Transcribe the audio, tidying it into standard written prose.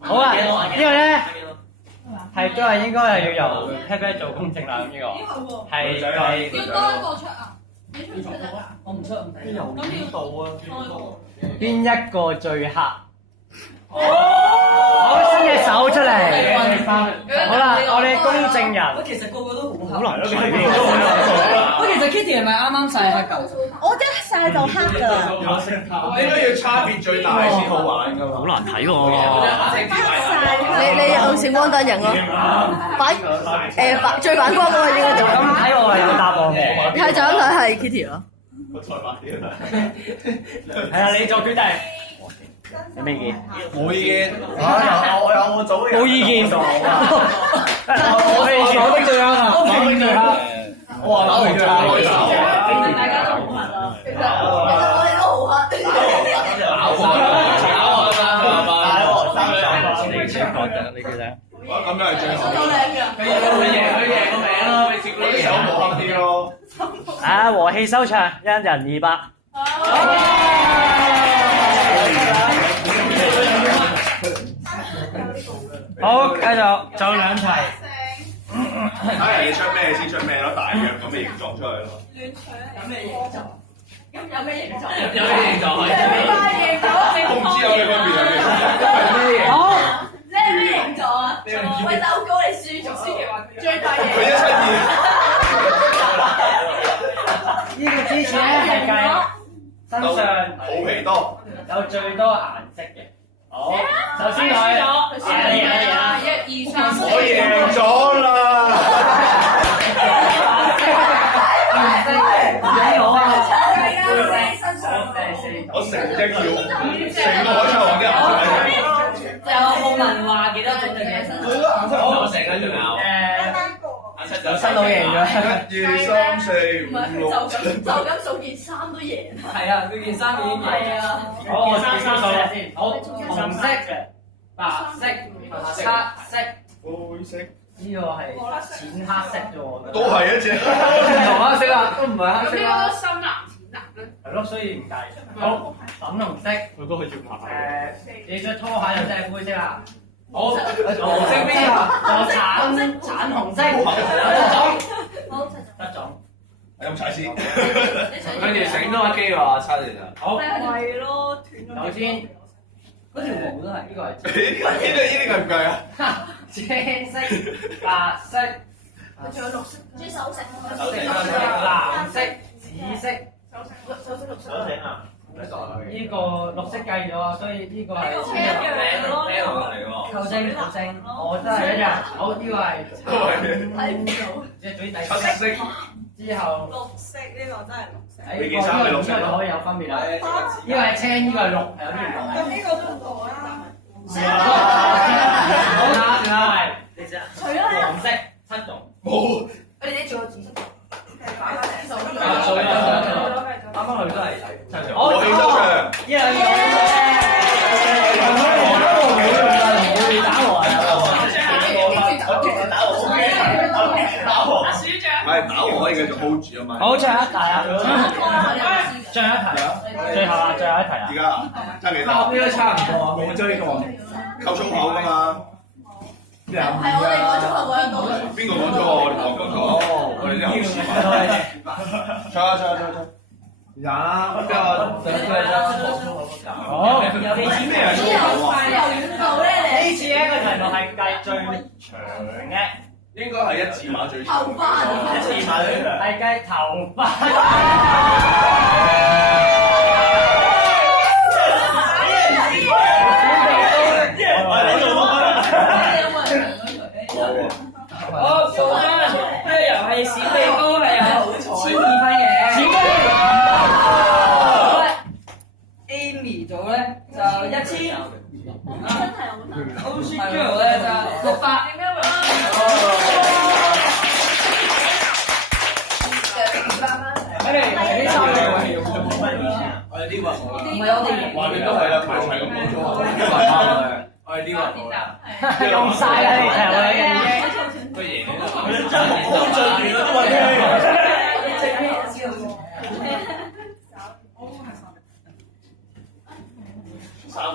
好啊，呢個咧係都係應該係要由 Pat Pat 做公正啦，咁呢個係要多一個出啊！你出唔出得啊？我唔出唔得。由邊度啊？多邊一個最黑？攞伸隻手出嚟。好啦，我哋公證人。其實個個都好好難睇喎。喂，其實 Kitty 係咪啱啱曬黑㗎？我一曬就黑㗎啦。應該要差別最大先好玩㗎嘛。好難睇喎。你有閃光燈影咯，最反光嗰個應該就咁睇我係有答案嘅。係就咁睇係 Kitty 咯。我再白啲啦。係啊，你做決定。有咩意見？冇意見。我有組嘅。冇意見。我的最啱啊！我的最啱。我話打最啱。大家都好黑啊！其實我哋都好黑。你決定。哇！咁樣係最好。好靚㗎。佢贏個名咯，你接嗰啲手冇黑啲咯。啊，和氣收場，一人200。好，繼續做兩題。睇下你出咩先出咩咯，大約咁嘅形狀出去咯。亂取有咩形狀？咁有咩形狀？有咩形狀啊？形狀。我唔知有咩分別係咩？好，你係咩形狀啊？喂，豆哥你輸咗。思琪話最大佢形。 172。呢個之前咧係計身上好皮多。有最多顏色嘅。好，首先佢1、2、3。我贏咗啦！我成隻叫成個海賊王嘅顏色。有冇文話幾多種嘅嘢？最多顏色我成日仲有。有新佬贏咗。1、2、3、4、5、6、7。就咁數件衫都贏。係啊，佢件衫已經贏。好，我先數啦先。好，紅色嘅、白色、黑色、灰色。呢個係淺黑色啫喎。都係一隻。同黑色啦，都唔係黑色啦。深藍、淺藍咧。係咯，所以唔計。好，粉紅色。佢都可以照牌。你着拖鞋就真係灰色啦。好，黃色邊啊？就橙紅色。得種。飲茶先。佢哋醒多機喎，差其實。好。係咯，斷咗。首先，嗰條毛都係呢個係。呢個計唔計啊？青色、白色。仲有綠色，仲有手繩。藍色、紫色。手繩綠色。呢個綠色計咗，所以呢個係扣精。我真係一樣。好，呢個係睇唔到。即係最底黑色。之後。綠色呢個真係綠色。你件衫係綠色呢個可以有分別啦。呢個係青，呢個係綠，有啲唔同。咁呢個都唔同啦。好啦，係。除咗黃色7種。冇。你哋仲有紫色。啱啱佢都係7種。我起手場。呢兩個。唔會打和啊！係打我可以繼續 hold 住啊嘛。好，最後一題啊！最後一題，最後一題啊！而家差幾多？呢個差唔多啊，冇追過。扣粗口㗎嘛？係我哋講粗口嗰一個。邊個講粗口？我哋講粗口。我哋啲後事。錯。廿啦，跟住我等佢啦。好，咩係粗口啊？遠度咧呢次咧個題目係計最長嘅。應該係1字馬最長。頭髮。1字馬最長係計頭髮。好，做翻呢個遊戲閃避高係有12分嘅。Amy 組咧就1000，歐舒 Joe 咧就600。我哋呢個唔係我哋話你都係啦，排齊咁講粗口。我哋呢個用曬啦呢條嘅已經。佢贏真係好最遠嗰啲位。